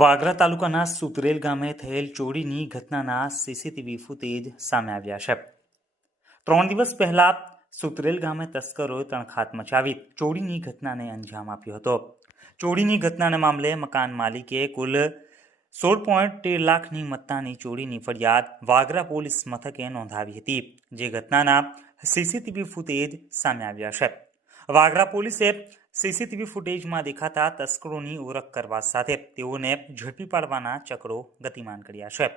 વાગરા તાલુકાના સુતરેલ ગામે થયેલ ચોરીની ઘટનાના સીસીટીવી ફૂટેજ સામે આવ્યા છે ત્રણ દિવસ પહેલા સુતરેલ ગામે તસ્કરોએ તણખાત મચાવી ચોરીની ઘટનાને અંજામ આપ્યો હતો ચોરીની ઘટનાને મામલે મકાન માલિકે કુલ સોળ પોઈન્ટ તેર લાખની મત્તાની ચોરીની ફરિયાદ વાગરા પોલીસ મથકે નોંધાવી હતી જે ઘટનાના સીસીટીવી ફૂટેજ સામે આવ્યા છે વાગરા પોલીસે સીસીટીવી ફૂટેજમાં દેખાતા તસ્કરોની ઓળખ કરવા સાથે તેઓને ઝડપી પાડવાના ચક્રો ગતિમાન કર્યા છે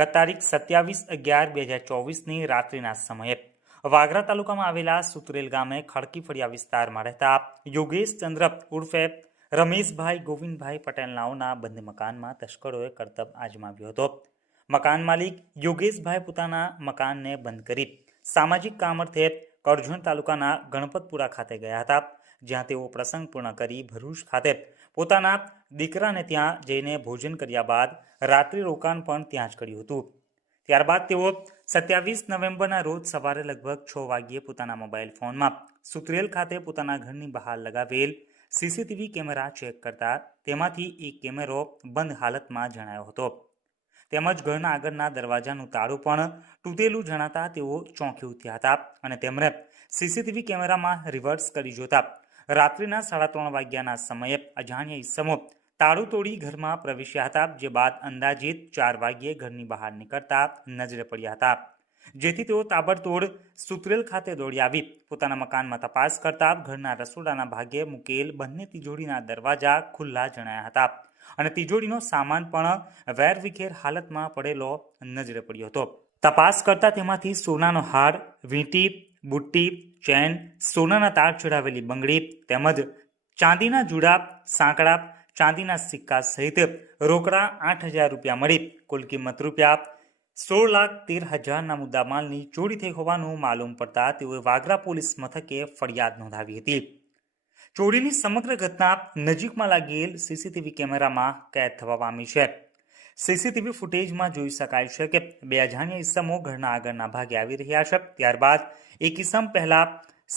ગત તારીખ સત્યાવીસ અગિયાર બે હજાર ચોવીસની રાત્રિના સમયે વાગરા તાલુકામાં આવેલા સુતરેલ ગામે ખડકી ફળિયા વિસ્તારમાં રહેતા યોગેશ ચંદ્ર ઉર્ફે રમેશભાઈ ગોવિંદભાઈ પટેલ નાઓના બંધ મકાનમાં તસ્કરોએ કરતબ આજમાવ્યો હતો મકાન માલિક યોગેશભાઈ પોતાના મકાનને બંધ કરી સામાજિક કામ અર્થે કરજણ તાલુકાના ગણપતપુરા ખાતે ગયા હતા જ્યાં તેઓ પ્રસંગ પૂર્ણ કરી ભરૂચ ખાતે પોતાના દીકરાને ત્યાં જઈને ભોજન કર્યા બાદ રાત્રિ રોકાણ પણ ત્યાં જ કર્યું હતું ત્યારબાદ તેઓ સત્યાવીસ નવેમ્બરના રોજ સવારે લગભગ છ વાગ્યે પોતાના મોબાઈલ ફોનમાં સુત્રેલ ખાતે પોતાના ઘરની બહાર લગાવેલ સીસીટીવી કેમેરા ચેક કરતા તેમાંથી એક કેમેરો બંધ હાલતમાં જણાયો હતો તેમજ ઘરના આગળના દરવાજાનું તાળું પણ તૂટેલું જણાતા તેઓ ચોંકી ઉઠ્યા હતા અને તેમણે સીસીટીવી કેમેરામાં રિવર્સ કરી જોતા રાત્રિના સાડા ત્રણ વાગ્યાના સમયે અજાણ્યા ઈસમો તાળું તોડી ઘરમાં પ્રવેશ્યા હતા જે બાદ અંદાજિત ચાર વાગ્યે ઘરની બહાર નીકળતા નજરે પડ્યા હતા જેથી તેઓ તાબડતોડ સુત્રેલ ખાતે દોડી આવી પોતાના મકાનમાં તપાસ કરતા ઘરના રસોડાના ભાગે મૂકેલ બંને તિજોડીના દરવાજા ખુલ્લા જણાયા હતા અને તિજોડીનો સામાન પણ વેરવિખેર હાલતમાં પડેલો નજરે પડ્યો હતો તપાસ કરતા તેમાંથી સોનાનો હાર વીંટી બુટ્ટી ચેન સોનાના તાર ચડાવેલી બંગડી તેમજ ચાંદીના જુડા સાંકડા ચાંદીના સિક્કા સહિત રોકડા આઠ હજાર રૂપિયા મળી કુલ કિંમત રૂપિયા સોળ લાખ તેર હજારના મુદ્દામાલની ચોરી થઈ હોવાનું માલુમ પડતા તેઓએ વાગરા પોલીસ મથકે ફરિયાદ નોંધાવી હતી ચોરીની સમગ્ર ઘટના નજીકમાં લાગેલ સીસીટીવી કેમેરામાં કેદ થવા પામી છે સીસીટીવી ફૂટેજમાં જોઈ શકાય છે કે બે અજાણ્યા ઇસમો ઘરના આગળના ભાગે આવી રહ્યા છે ત્યારબાદ એક ઇસમ પહેલા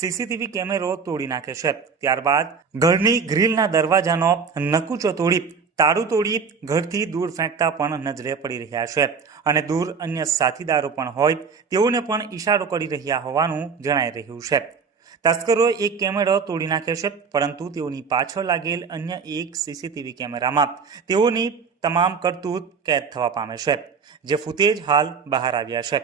સીસીટીવી કેમેરો તોડી નાખે છે ત્યારબાદ ઘરની ગ્રીલના દરવાજાનો નકુચો તોડી તાળું તોડી ઘરથી દૂર ફેંકતા પણ નજરે પડી રહ્યા છે અને દૂર અન્ય સાથીદારો પણ હોય તેઓને પણ ઇશારો કરી રહ્યા હોવાનું જણાઈ રહ્યું છે તસ્કરોએ એક કેમેરો તોડી નાખ્યો છે પરંતુ તેઓની પાછળ લાગેલ અન્ય એક સીસીટીવી કેમેરામાં તેઓની તમામ કરતૂત કેદ થવા પામે છે જે ફૂટેજ હાલ બહાર આવ્યા છે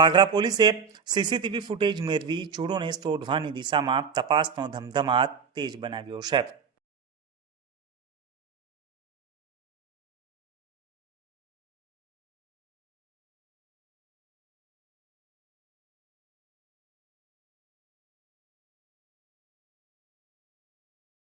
વાગરા પોલીસે સીસીટીવી ફૂટેજ મેળવી ચોરોને શોધવાની દિશામાં તપાસનો ધમધમાટ તેજ બનાવ્યો છે